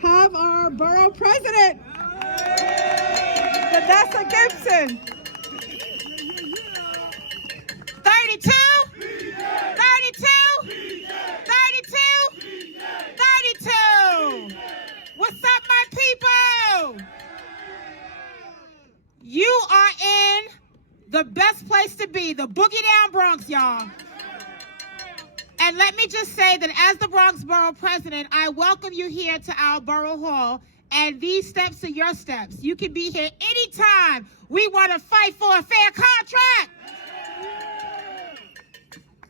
have our borough president, Vanessa Gibson. 32, 32, 32, 32. What's up, my people? You are in the best place to be, the boogie down Bronx, y'all. And let me just say that as the Bronx Borough President, I welcome you here to our Borough Hall, and these steps are your steps. You can be here anytime we want to fight for a fair contract.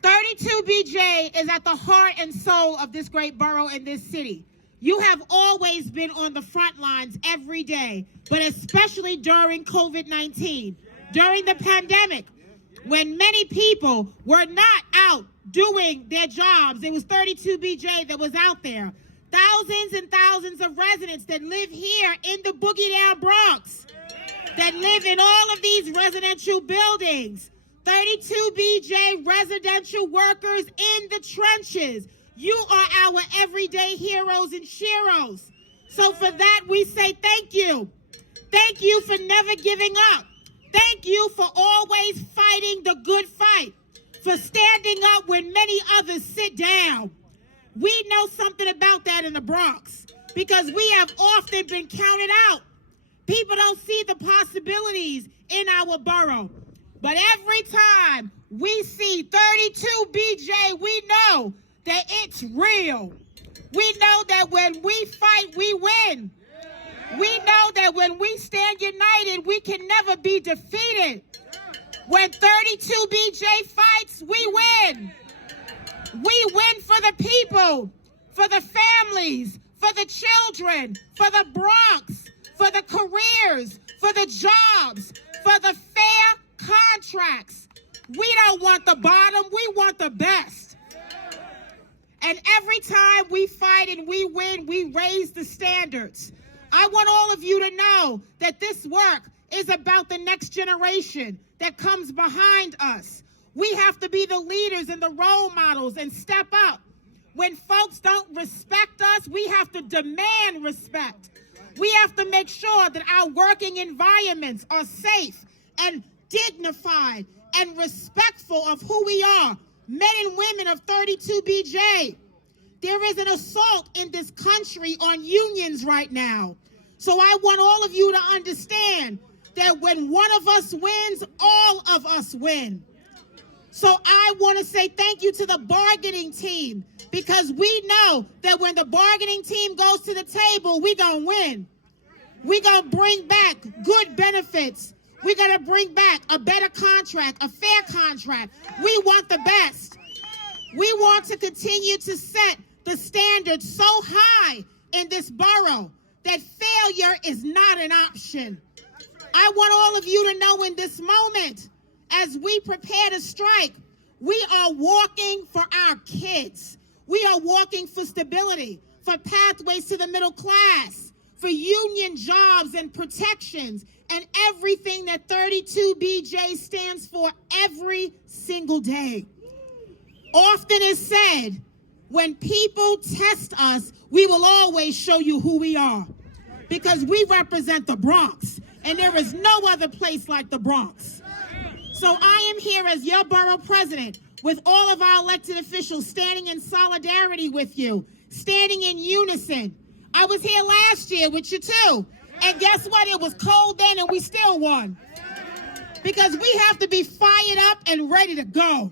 32BJ is at the heart and soul of this great borough and this city. You have always been on the front lines every day, but especially during COVID-19, during the pandemic, when many people were not out doing their jobs. It was 32BJ that was out there. Thousands and thousands of residents that live here in the boogie down Bronx, that live in all of these residential buildings. 32BJ residential workers in the trenches. You are our everyday heroes and sheroes. So for that, we say thank you. Thank you for never giving up. Thank you for always fighting the good fight, for standing up when many others sit down. We know something about that in the Bronx because we have often been counted out. People don't see the possibilities in our borough. But every time we see 32BJ, we know that it's real. We know that when we fight, we win. We know that when we stand united, we can never be defeated. When 32BJ fights, we win. We win for the people, for the families, for the children, for the Bronx, for the careers, for the jobs, for the fair contracts. We don't want the bottom, we want the best. And every time we fight and we win, we raise the standards. I want all of you to know that this work is about the next generation that comes behind us. We have to be the leaders and the role models and step up. When folks don't respect us, we have to demand respect. We have to make sure that our working environments are safe and dignified and respectful of who we are, men and women of 32BJ. There is an assault in this country on unions right now. So I want all of you to understand that when one of us wins, all of us win. So I want to say thank you to the bargaining team, because we know that when the bargaining team goes to the table, we're going to win. We're going to bring back good benefits. We're going to bring back a better contract, a fair contract. We want the best. We want to continue to set the standard so high in this borough that failure is not an option. I want all of you to know in this moment, as we prepare to strike, we are walking for our kids. We are walking for stability, for pathways to the middle class, for union jobs and protections, and everything that 32BJ stands for every single day. Often is said, when people test us, we will always show you who we are, because we represent the Bronx, and there is no other place like the Bronx. So I am here as your borough president with all of our elected officials standing in solidarity with you, standing in unison. I was here last year with you too, and guess what? It was cold then and we still won, because we have to be fired up and ready to go.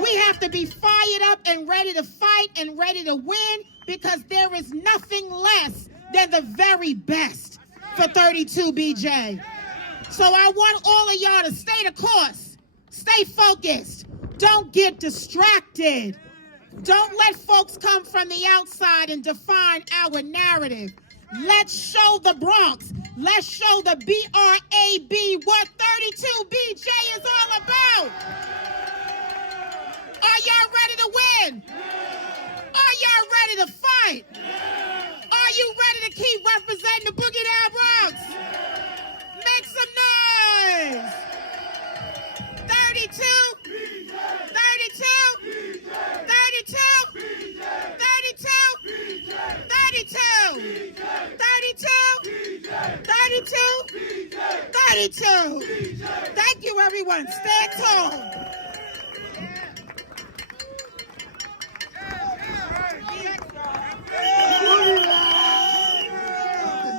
We have to be fired up and ready to fight and ready to win, because there is nothing less than the very best for 32BJ. So I want all of y'all to stay the course, stay focused, don't get distracted. Don't let folks come from the outside and define our narrative. Let's show the Bronx, let's show the BRAB what 32BJ is all about. Are y'all ready to win? Are y'all ready to fight? Are you ready to keep representing the Boogie Down Bronx? Make some noise! 32, 32, 32, 32, 32. 32. Thank you, everyone. Stand tall.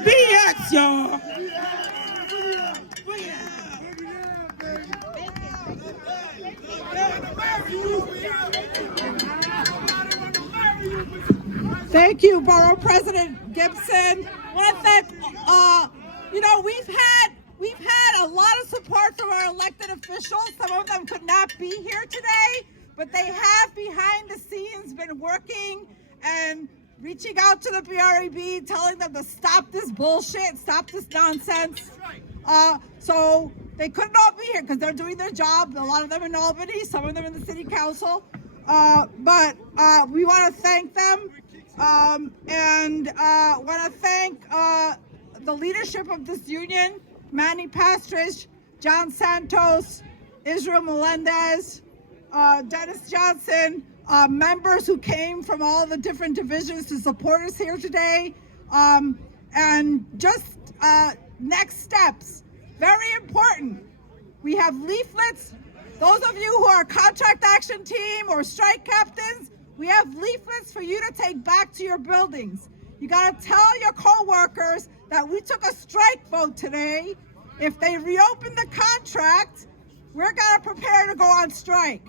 BX, y'all. Thank you, Borough President Gibson. I want to thank, we've had a lot of support from our elected officials. Some of them could not be here today, but they have behind the scenes been working and reaching out to the BRAB, telling them to stop this bullshit, stop this nonsense. So they couldn't all be here because they're doing their job. A lot of them in Albany, some of them in the city council. But we want to thank them and want to thank the leadership of this union, Manny Pastrich, John Santos, Israel Melendez, Dennis Johnson, members who came from all the different divisions to support us here today. And just next steps, very important. We have leaflets. Those of you who are contract action team or strike captains, we have leaflets for you to take back to your buildings. You gotta tell your co-workers that we took a strike vote today. If they reopen the contract, we're gonna prepare to go on strike.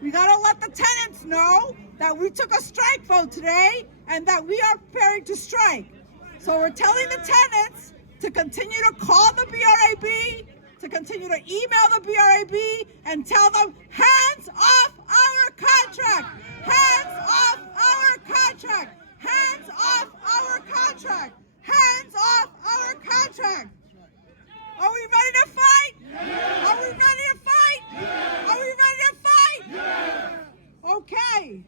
We gotta let the tenants know that we took a strike vote today and that we are preparing to strike. So we're telling the tenants to continue to call the BRAB, to continue to email the BRAB and tell them, hands off our contract! Hands off our contract! Hands off our contract! Hands off our contract! Are we ready to fight? Yeah. Are we ready to fight? Yeah. Are we ready to fight? Yeah. Okay.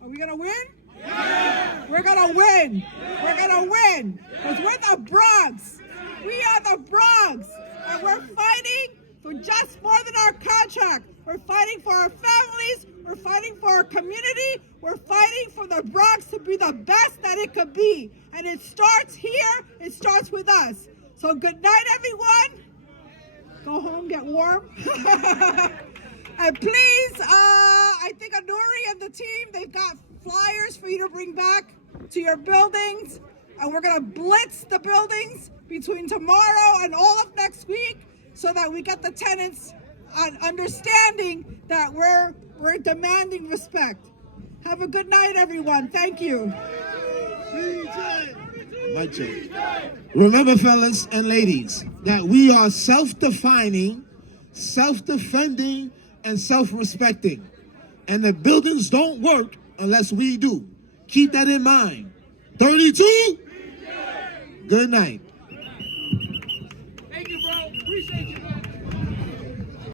Are we gonna win? Yeah. We're gonna win. Yeah. We're gonna win. Because we're the Bronx. We are the Bronx. And we're fighting for just more than our contract. We're fighting for our families. We're fighting for our community. We're fighting for the Bronx to be the best that it could be. And it starts here. It starts with us. So good night, everyone. Go home, get warm. And please, I think Anuri and the team, they've got flyers for you to bring back to your buildings. And we're gonna blitz the buildings between tomorrow and all of next week so that we get the tenants on understanding that we're demanding respect. Have a good night, everyone. Thank you. Remember, fellas and ladies, that we are self-defining, self-defending, and self-respecting. And the buildings don't work unless we do. Keep that in mind. 32? Good night. Thank you, bro. Appreciate you.